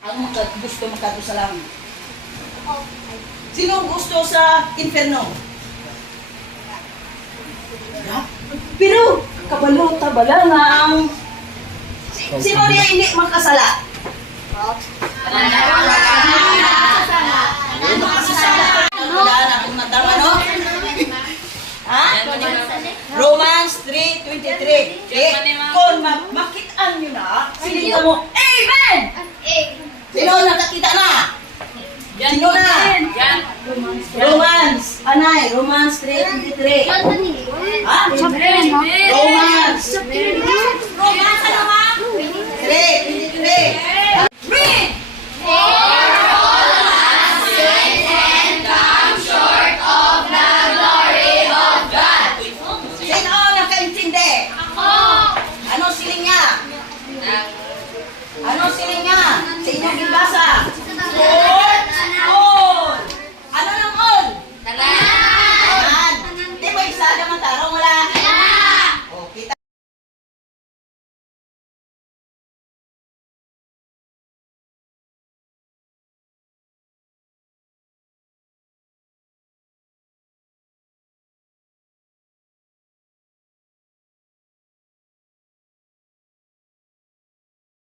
Ang gusto makadto sa langit? Sino gusto sa inferno? Pero, kabalota bala nga ang... Sino niya hindi makasala? Wala akong natama, no? Ha? Romans 3:23. Kung makitaan nyo na, silita mo, Amen! Sino nakakita na? Sino na? Romans 3:23. Ha? Romans 3:23. Read! Sino nakaintindi? Ano siling niya? Ano siling niya? Sa inyong ibasa?